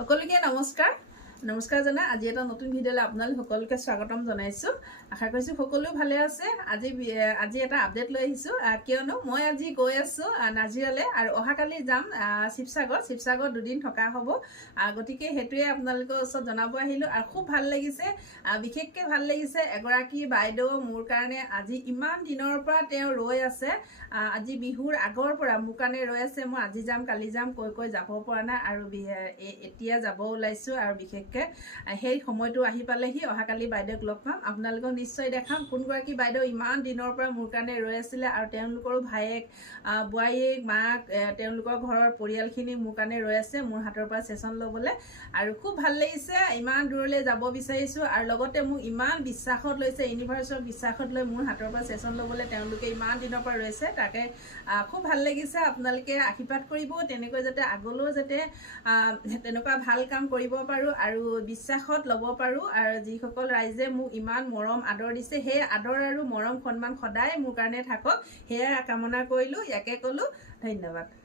সকলোকে নমস্কাৰ নমস্কাৰ জনাই আজি এটা নতুন ভিডিঅ'লৈ আপোনালোক সকলোকে স্বাগতম জনাইছোঁ। আশা কৰিছোঁ সকলো ভালে আছে। আজি এটা আপডেট লৈ আহিছোঁ, কিয়নো মই আজি গৈ আছোঁ নাজিৰালৈ আৰু অহাকালি যাম শিৱসাগৰ দুদিন থকা হ'ব। গতিকে সেইটোৱে আপোনালোকৰ ওচৰত জনাব আহিলোঁ আৰু খুব ভাল লাগিছে। বিশেষকৈ ভাল লাগিছে এগৰাকী বাইদেউ মোৰ কাৰণে আজি ইমান দিনৰ পৰা তেওঁ ৰৈ আছে। আজি বিহুৰ আগৰ পৰা মোৰ কাৰণে ৰৈ আছে। মই আজি যাম কালি যাম কৈ যাব পৰা নাই আৰু এতিয়া যাব ওলাইছোঁ আৰু বিশেষকৈ সেই সময়টো আহি পালেহি। অহাকালি বাইদেউক লগ পাম, আপোনালোকক নিশ্চয় দেখাম কোনগৰাকী বাইদেউ ইমান দিনৰ পৰা মোৰ কাৰণে ৰৈ আছিলে আৰু তেওঁলোকৰো ভায়েক বোৱাৰীয়েক মাক তেওঁলোকৰ ঘৰৰ পৰিয়ালখিনি মোৰ কাৰণে ৰৈ আছে মোৰ হাতৰ পৰা ছেশ্যন ল'বলৈ। আৰু খুব ভাল লাগিছে, ইমান দূৰলৈ যাব বিচাৰিছোঁ আৰু লগতে মোক ইমান বিশ্বাসত লৈছে, ইউনিভাৰ্চৰ বিশ্বাসত লৈ মোৰ হাতৰ পৰা ছেশ্যন ল'বলৈ তেওঁলোকে ইমান দিনৰ পৰা ৰৈছে। তাকে খুব ভাল লাগিছে। আপোনালোকে আশীৰ্বাদ কৰিব তেনেকৈ যাতে আগলৈও যাতে তেনেকুৱা ভাল কাম কৰিব পাৰোঁ আৰু বিশ্বাসত ল'ব পাৰোঁ। আৰু যিসকল ৰাইজে মোক ইমান মৰম আদৰ দিছে সেই আদৰ আৰু মৰম সন্মান সদায় মোৰ কাৰণে থাকক, সেয়াই কামনা কৰিলোঁ। ইয়াকে ক'লোঁ, ধন্যবাদ।